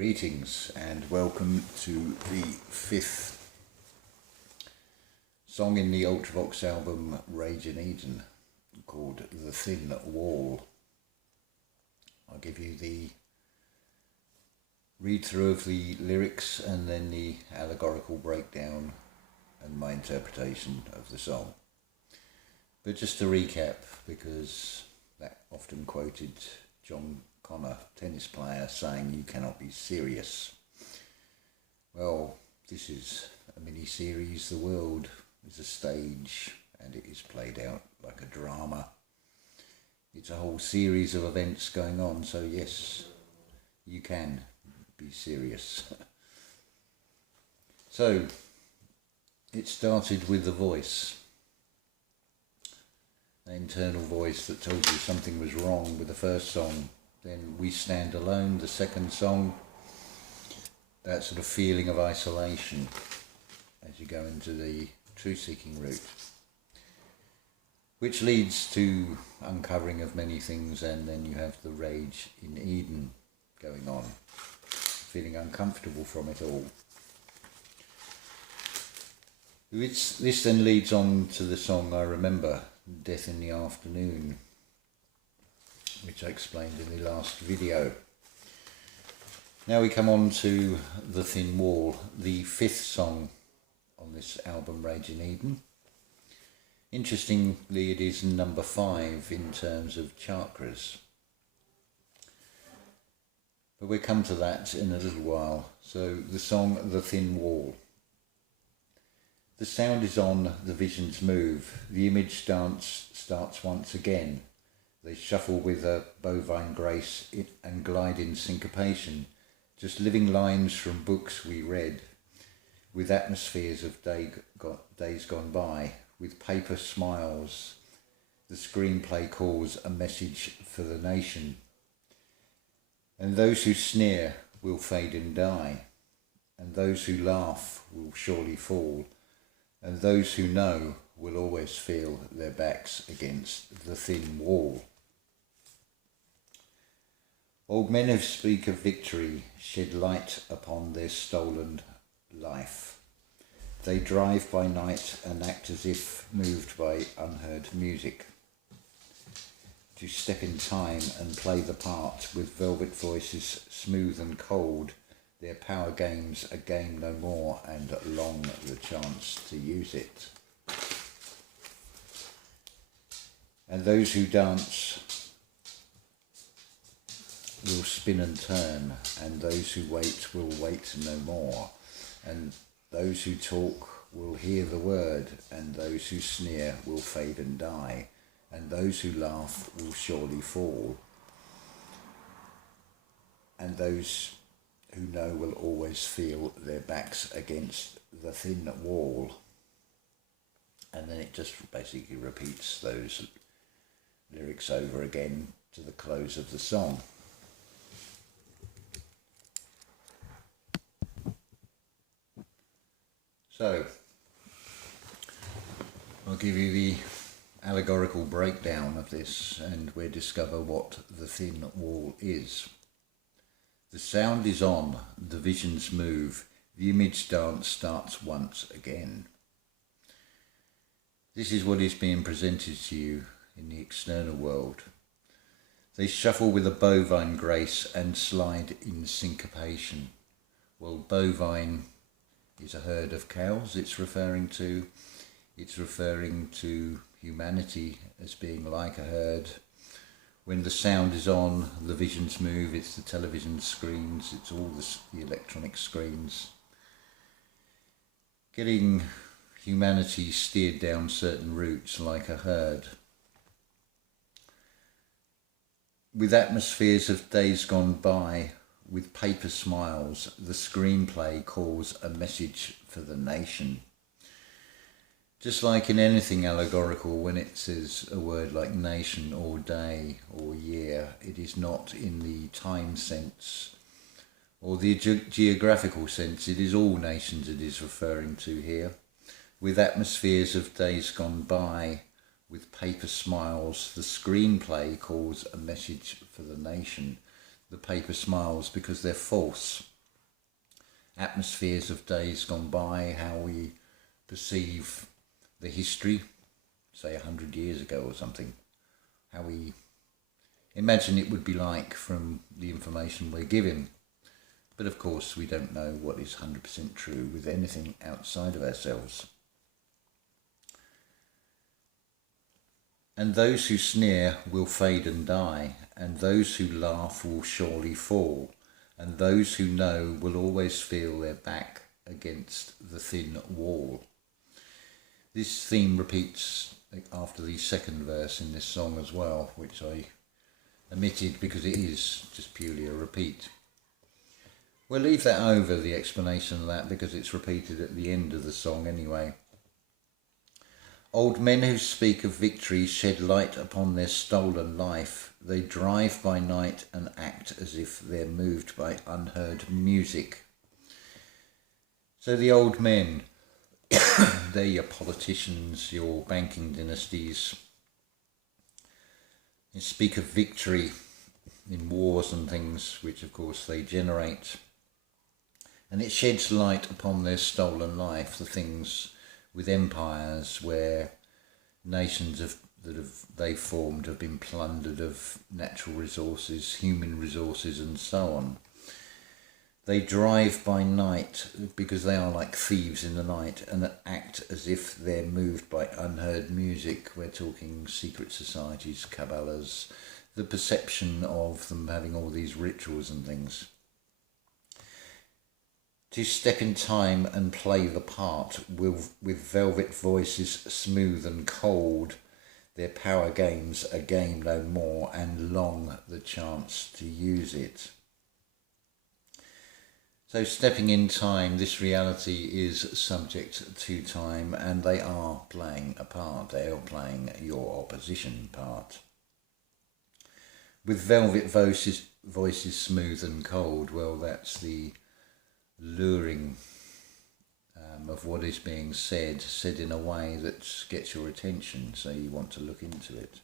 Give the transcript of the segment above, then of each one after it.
Greetings and welcome to the fifth song in the Ultravox album Rage in Eden, called The Thin Wall. I'll give you the read through of the lyrics and then the allegorical breakdown and my interpretation of the song. But just to recap, because that often quoted John Connor, tennis player, saying you cannot be serious. Well, this is a mini-series. The world is a stage and it is played out like a drama. It's a whole series of events going on, so yes, you can be serious. So, it started with the voice. An internal voice that told you something was wrong with the first song. Then We Stand Alone, the second song, that sort of feeling of isolation as you go into the truth-seeking route, which leads to uncovering of many things, and then you have the rage in Eden going on, feeling uncomfortable from it all. This then leads on to the song I Remember, Death in the Afternoon, which I explained in the last video. Now we come on to The Thin Wall, the fifth song on this album Rage in Eden. Interestingly, it is number 5 in terms of chakras. But we'll come to that in a little while. So the song The Thin Wall. The sound is on, the visions move, the image dance starts once again. They shuffle with a bovine grace and glide in syncopation, just living lines from books we read, with atmospheres of days gone by, with paper smiles. The screenplay calls a message for the nation. And those who sneer will fade and die, and those who laugh will surely fall, and those who know will always feel their backs against the thin wall. Old men who speak of victory shed light upon their stolen life. They drive by night and act as if moved by unheard music. To step in time and play the part with velvet voices smooth and cold, their power games a game no more and long the chance to use it. And those who dance will spin and turn, and those who wait will wait no more, and those who talk will hear the word, and those who sneer will fade and die, and those who laugh will surely fall, and those who know will always feel their backs against the thin wall. And then it just basically repeats those lyrics over again to the close of the song. So, I'll give you the allegorical breakdown of this, and we'll discover what the thin wall is. The sound is on, the visions move, the image dance starts once again. This is what is being presented to you in the external world. They shuffle with a bovine grace and slide in syncopation. Well, bovine is a herd of cows it's referring to. It's referring to humanity as being like a herd. When the sound is on, the visions move. It's the television screens, it's all the electronic screens. Getting humanity steered down certain routes like a herd. With atmospheres of days gone by, with paper smiles, the screenplay calls a message for the nation. Just like in anything allegorical, when it says a word like nation or day or year, it is not in the time sense or the geographical sense. It is all nations it is referring to here. With atmospheres of days gone by, with paper smiles, the screenplay calls a message for the nation. The paper smiles because they're false. atmospheres of days gone by, how we perceive the history, say 100 years ago or something, how we imagine it would be like from the information we're given. But of course we don't know what is 100% true with anything outside of ourselves. And those who sneer will fade and die, and those who laugh will surely fall, and those who know will always feel their back against the thin wall. This theme repeats after the second verse in this song as well, which I omitted because it is just purely a repeat. We'll leave that over, the explanation of that, because it's repeated at the end of the song anyway. Old men who speak of victory shed light upon their stolen life. They drive by night and act as if they're moved by unheard music. So the old men, they're your politicians, your banking dynasties. They speak of victory in wars and things, which of course they generate. And it sheds light upon their stolen life, the things with empires where nations they've formed have been plundered of natural resources, human resources and so on. They drive by night because they are like thieves in the night and act as if they're moved by unheard music. We're talking secret societies, Kabbalahs, the perception of them having all these rituals and things. To step in time and play the part with velvet voices smooth and cold, their power games a game no more, and long the chance to use it. So stepping in time, this reality is subject to time, and they are playing a part. They are playing your opposition part. With velvet voices smooth and cold, well, that's the luring of what is being said in a way that gets your attention, so you want to look into it.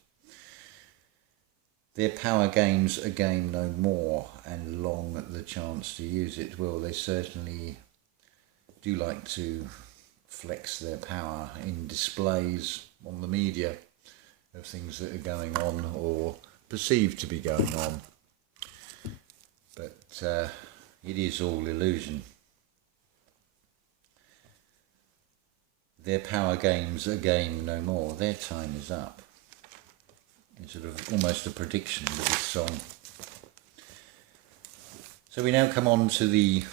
Their power games a game no more, and long the chance to use it. Well, they certainly do like to flex their power in displays on the media of things that are going on or perceived to be going on. But it is all illusion. Their power games a game no more. Their time is up. It's sort of almost a prediction with this song. So we now come on to the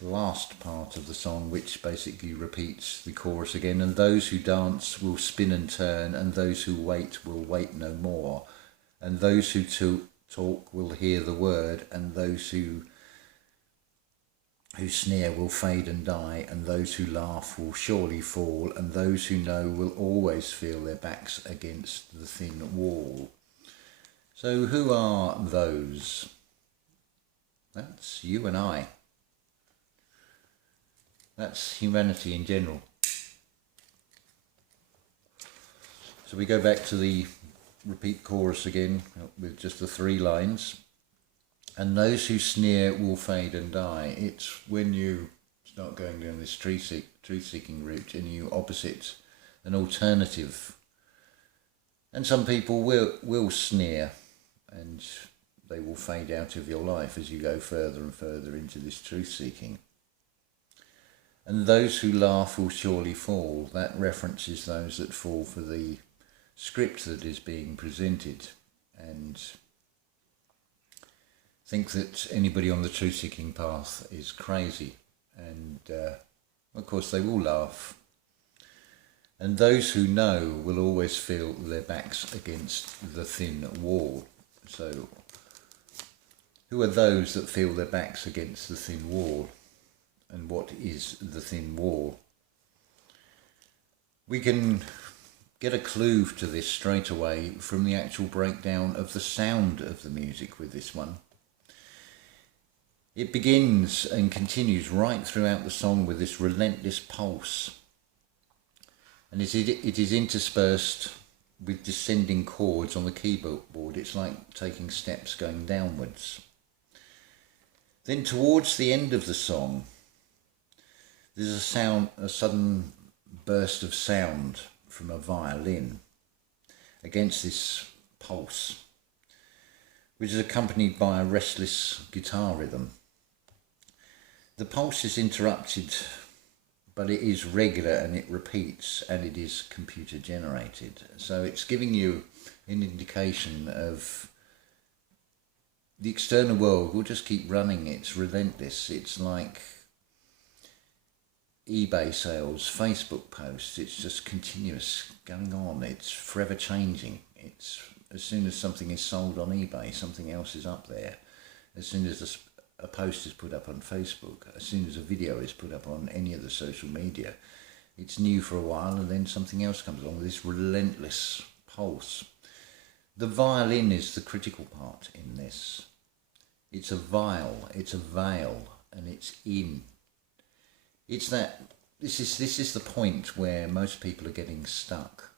last part of the song, which basically repeats the chorus again. And those who dance will spin and turn, and those who wait will wait no more. And those who talk will hear the word, and those who sneer will fade and die, and those who laugh will surely fall, and those who know will always feel their backs against the thin wall. So who are those? That's you and I. That's humanity in general. So we go back to the repeat chorus again with just the 3 lines. And those who sneer will fade and die. It's when you start going down this truth-seeking route and you opposite an alternative. And some people will sneer, and they will fade out of your life as you go further and further into this truth-seeking. And those who laugh will surely fall. That references those that fall for the script that is being presented, and think that anybody on the truth-seeking path is crazy, and of course they will laugh. And those who know will always feel their backs against the thin wall. So who are those that feel their backs against the thin wall? And what is the thin wall? We can get a clue to this straight away from the actual breakdown of the sound of the music with this one. It begins and continues right throughout the song with this relentless pulse. And it is interspersed with descending chords on the keyboard. It's like taking steps going downwards. Then towards the end of the song, There's a sudden burst of sound from a violin against this pulse, which is accompanied by a restless guitar rhythm. The pulse is interrupted, but it is regular and it repeats, and it is computer generated. So it's giving you an indication of the external world will just keep running. It's relentless. It's like eBay sales, Facebook posts. It's just continuous going on. It's forever changing. It's as soon as something is sold on eBay, something else is up there. As soon as a post is put up on Facebook, as soon as a video is put up on any of the social media, it's new for a while and then something else comes along with this relentless pulse. The violin is the critical part in this. It's a viol, it's a veil, and it's in. It's that, this is the point where most people are getting stuck,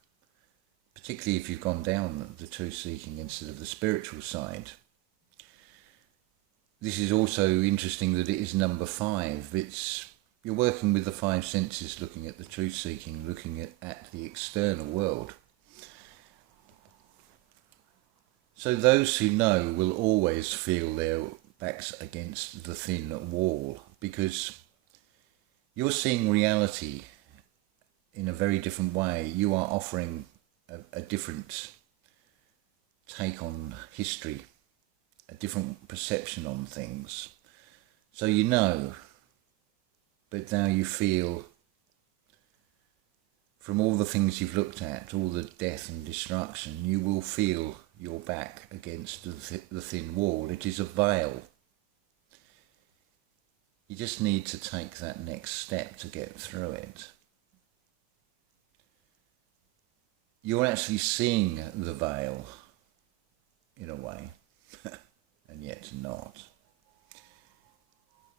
particularly if you've gone down the truth-seeking instead of the spiritual side. This is also interesting that it is number 5. You're working with the 5 senses, looking at the truth-seeking, looking at the external world. So those who know will always feel their backs against the thin wall, because you're seeing reality in a very different way. You are offering a different take on history, a different perception on things. So you know, but now you feel, from all the things you've looked at, all the death and destruction, you will feel your back against the thin wall. It is a veil. You just need to take that next step to get through it. You're actually seeing the veil in a way, and yet not.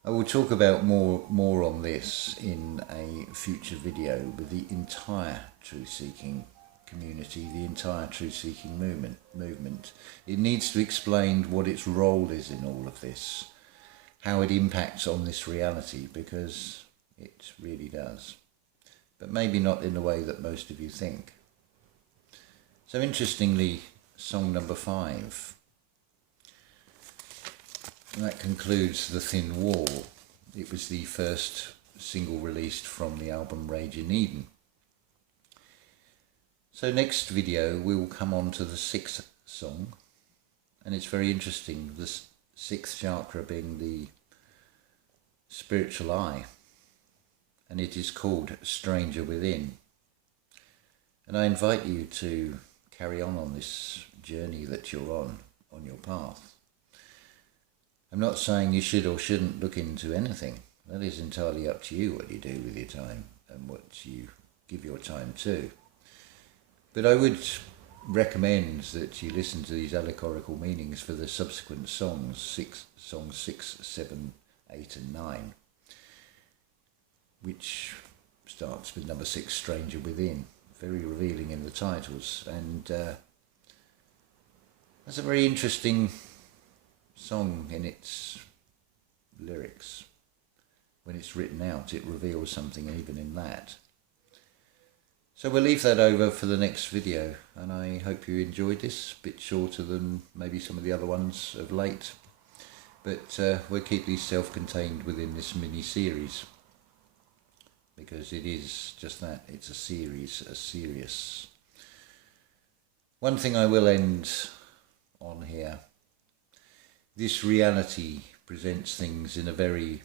I will talk about more on this in a future video with the entire truth-seeking community, the entire truth-seeking movement. It needs to explain what its role is in all of this, how it impacts on this reality, because it really does. But maybe not in the way that most of you think. So interestingly, song number 5. That concludes The Thin Wall. It was the first single released from the album Rage in Eden. So next video we will come on to the 6th song, and it's very interesting, the 6th chakra being the spiritual eye, and it is called Stranger Within. And I invite you to carry on this journey that you're on your path. I'm not saying you should or shouldn't look into anything. That is entirely up to you what you do with your time and what you give your time to. But I would recommend that you listen to these allegorical meanings for the subsequent songs, songs 6, 7, 8 and 9, which starts with number 6, Stranger Within. Very revealing in the titles, and that's a very interesting song in its lyrics. When it's written out, it reveals something even in that. So we'll leave that over for the next video, and I hope you enjoyed this. A bit shorter than maybe some of the other ones of late, but we'll keep these self-contained within this mini-series, because it is just that, it's a series, a serious. One thing I will end on here, this reality presents things in a very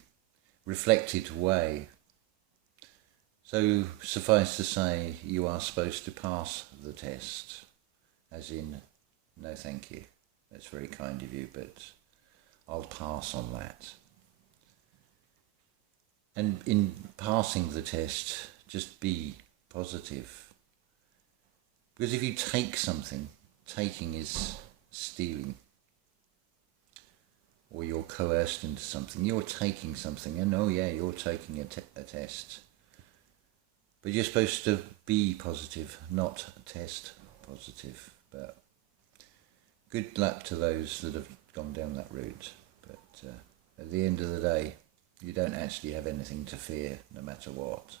reflected way. So suffice to say, you are supposed to pass the test, as in, no thank you, that's very kind of you, but I'll pass on that. And in passing the test, just be positive. Because if you take something, taking is stealing. Or you're coerced into something, you're taking something, and oh yeah, you're taking a test. But you're supposed to be positive, not test positive. But good luck to those that have gone down that route. But at the end of the day, You don't actually have anything to fear, no matter what,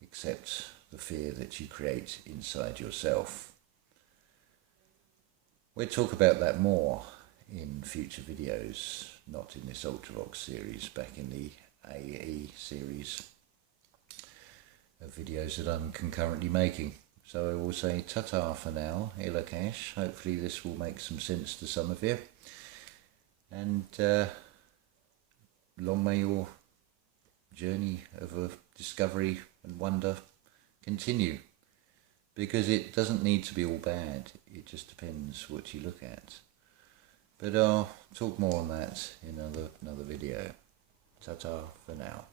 except the fear that you create inside yourself. We'll talk about that more in future videos, not in this Ultravox series, back in the AE series of videos that I'm concurrently making. So I will say ta-ta for now, Ilakash. Hopefully this will make some sense to some of you. And long may your journey of discovery and wonder continue. Because it doesn't need to be all bad, it just depends what you look at. But I'll talk more on that in another video. Ta-ta for now.